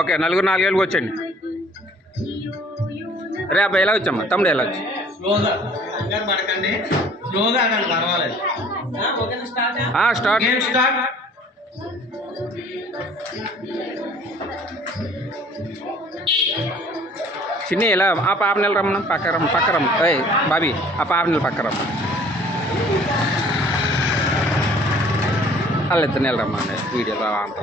Okay, నలుగురు 4 ఏళ్ళకి వచ్చండి. రే అబ్బాయి ఎలా వచ్చమ్మా, తమ్ముడు ఎలా వచ్చి స్టార్ట్. చిన్ని ఇలా ఆ పాప నెల రమ్మను, పక్కరమ్మ ఏయ్ బాబీ, ఆ పాప నెల పక్కరమ్మ, వాళ్ళు 2 నెలలు రమ్మండి వీడియోలో అంతా.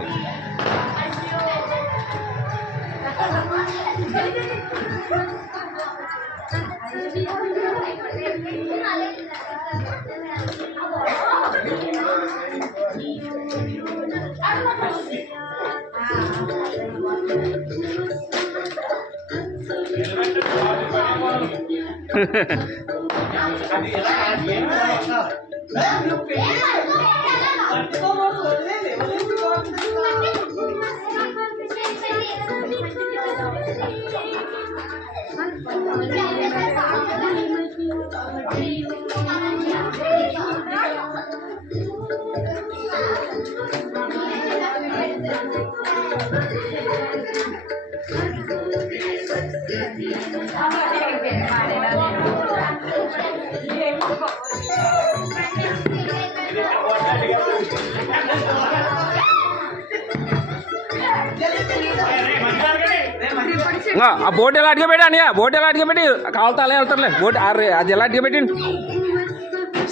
ఆ బోట్ ఎలా అడిగా పెట్టి అని, బోట్ ఎలా అడిగా పెట్టి కావాలతో అలా వెళ్తారులే. బోట్ అది ఎలా అడిగా పెట్టండి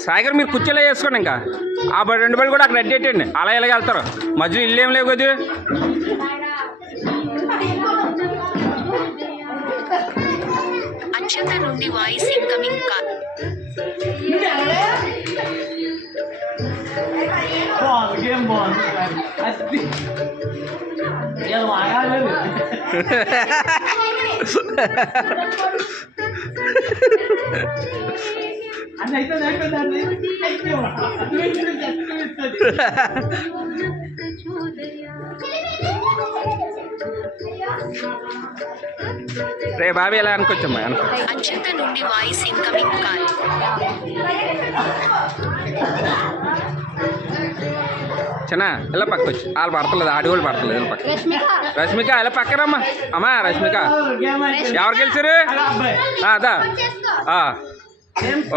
సాయిగారు, మీరు కుర్చీలో వేసుకోండి. ఇంకా ఆ 2 బళ్ళు కూడా అక్కడ అడ్డు పెట్టండి, అలా ఇలాగ వెళ్తారు. మధ్యలో ఇల్లు ఏం లేవు కదా. అత్యంత నుండి వాయిస్ ఇన్కమింగ్ కాల్. రే బాబీ ఎలా అనుకోవచ్చమ్మా, అత్యంత నుండి వాయిస్ ఇన్కమింగ్ కాల్. చిన్న ఇలా పక్క వచ్చి వాళ్ళు పడతలేదు, ఆడి కూడా పడతలేదు. పక్క రష్మిక ఇలా పక్కనమ్మా. అమ్మా రష్మిక, ఎవరు గెలిచారు? అదా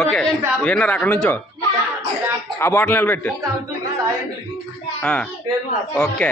ఓకే, విన్నర్ అక్కడ నుంచో ఆ బాటిల్ నిలబెట్టు. ఓకే.